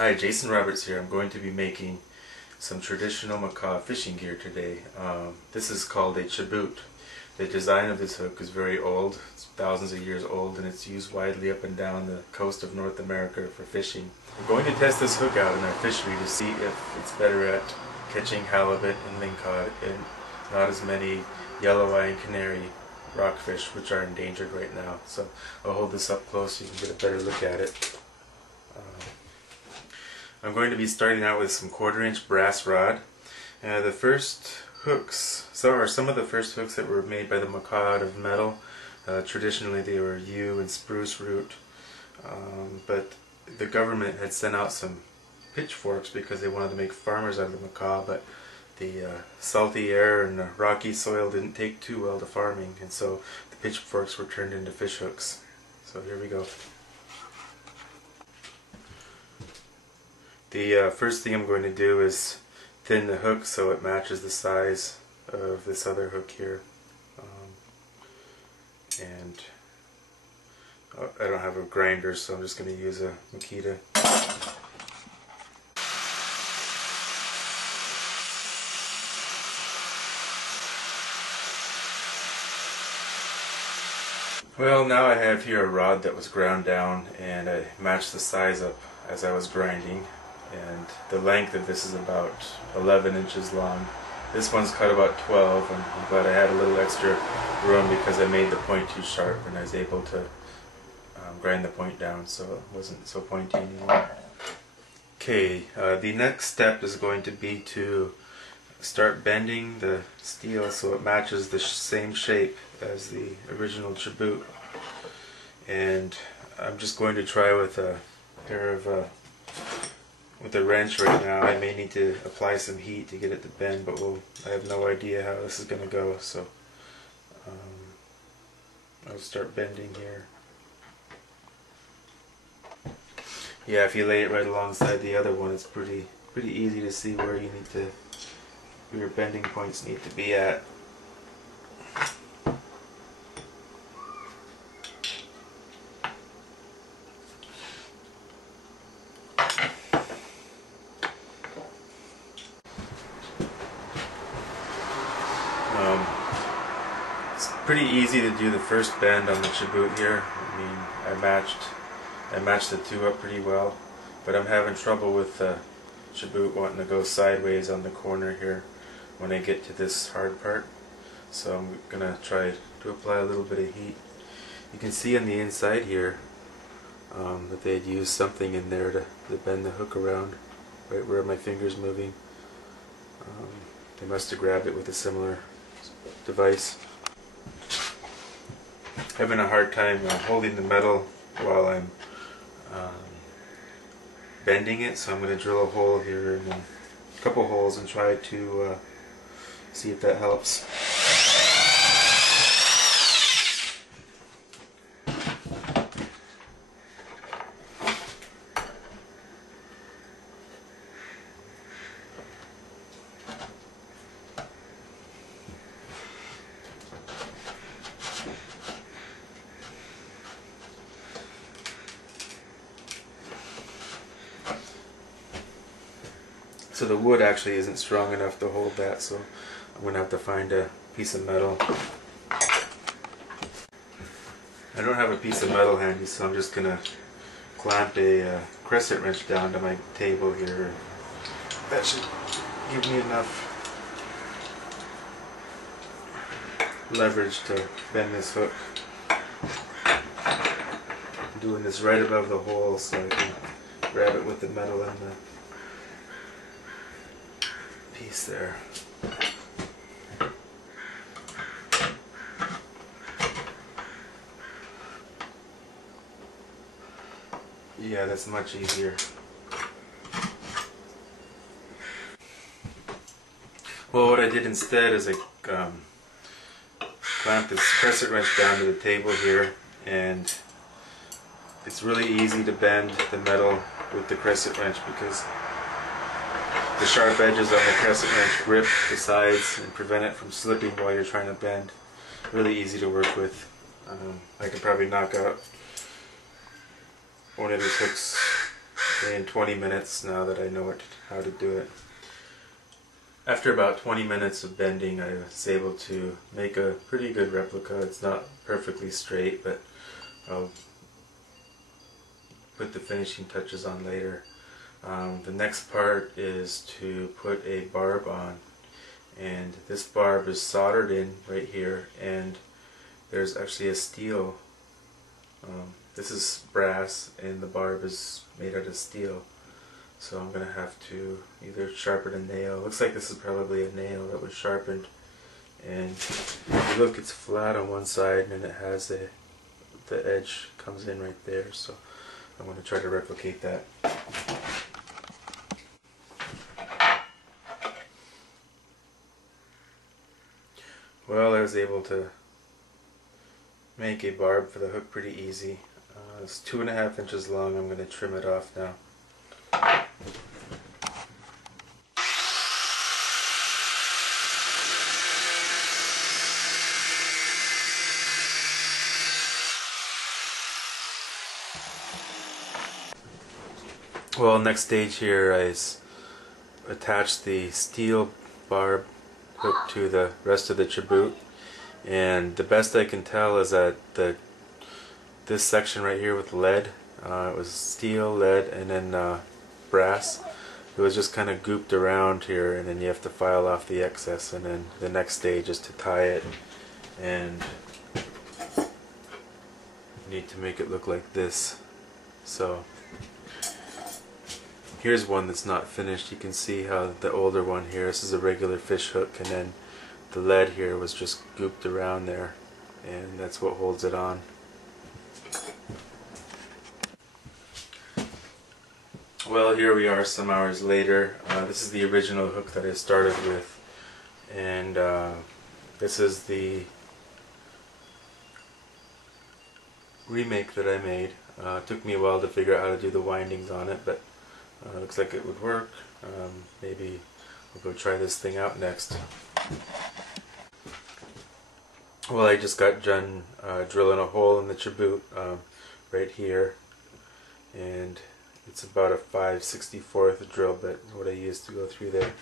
Hi, Jason Roberts here. I'm going to be making some traditional Makah fishing gear today. This is called a Halibut. The design of this hook is very old. It's thousands of years old, and it's used widely up and down the coast of North America for fishing. We're going to test this hook out in our fishery to see if it's better at catching halibut and lingcod and not as many yellow eye and canary rockfish, which are endangered right now. So I'll hold this up close so you can get a better look at it. I'm going to be starting out with some 1/4-inch brass rod. The first hooks, some of the first hooks that were made by the Makah out of metal. Traditionally they were yew and spruce root, but the government had sent out some pitchforks because they wanted to make farmers out of the Makah, but the salty air and the rocky soil didn't take too well to farming, and so the pitchforks were turned into fish hooks. So here we go. The first thing I'm going to do is thin the hook so it matches the size of this other hook here. And I don't have a grinder, so I'm just going to use a Makita. Well, now I have here a rod that was ground down, and I matched the size up as I was grinding. And the length of this is about 11 inches long. This one's cut about 12, and I'm glad I had a little extra room because I made the point too sharp and I was able to grind the point down so it wasn't so pointy anymore. Okay, the next step is going to be to start bending the steel so it matches the same shape as the original Halibut. And I'm just going to try with a pair of with a wrench right now. I may need to apply some heat to get it to bend, but I have no idea how this is going to go, so I'll start bending here. Yeah, if you lay it right alongside the other one, it's pretty easy to see where your bending points need to be at. It's pretty easy to do the first bend on the Halibut here. I mean, I matched the two up pretty well, but I'm having trouble with the Halibut wanting to go sideways on the corner here when I get to this hard part. So I'm gonna try to apply a little bit of heat. You can see on the inside here that they had used something in there to bend the hook around, right where my finger's moving. They must have grabbed it with a similar device. Having a hard time holding the metal while I'm bending it, so I'm going to drill a hole here and a couple holes and try to see if that helps. So the wood actually isn't strong enough to hold that, so I'm going to have to find a piece of metal. I don't have a piece of metal handy, so I'm just going to clamp a crescent wrench down to my table here. That should give me enough leverage to bend this hook. I'm doing this right above the hole so I can grab it with the metal and the piece there. Yeah, that's much easier. Well, what I did instead is I clamped this crescent wrench down to the table here, and it's really easy to bend the metal with the crescent wrench because the sharp edges on the crescent wrench grip the sides and prevent it from slipping while you're trying to bend. Really easy to work with. I could probably knock out one of these hooks in 20 minutes now that I know how to do it. After about 20 minutes of bending, I was able to make a pretty good replica. It's not perfectly straight, but I'll put the finishing touches on later. The next part is to put a barb on, and this barb is soldered in right here, and there's actually a steel. This is brass and the barb is made out of steel, so I'm going to have to either sharpen a nail. Looks like this is probably a nail that was sharpened, and if you look, it's flat on one side and it has the edge comes in right there, so I'm going to try to replicate that. Well, I was able to make a barb for the hook pretty easy. It's 2.5 inches long. I'm going to trim it off now. Well, next stage here is attach the steel barb hook to the rest of the chiboutte, and the best I can tell is that this section right here with lead, it was steel, lead, and then brass. It was just kind of gooped around here, and then you have to file off the excess, and then the next stage is to tie it, and you need to make it look like this. So here's one that's not finished. You can see how the older one here, this is a regular fish hook, and then the lead here was just gooped around there, and that's what holds it on. Well, here we are some hours later. This is the original hook that I started with, and this is the remake that I made. It took me a while to figure out how to do the windings on it, but looks like it would work. Maybe we'll go try this thing out next. Well, I just got done drilling a hole in the chiboutte right here, and it's about a 5/64 drill bit what I used to go through there.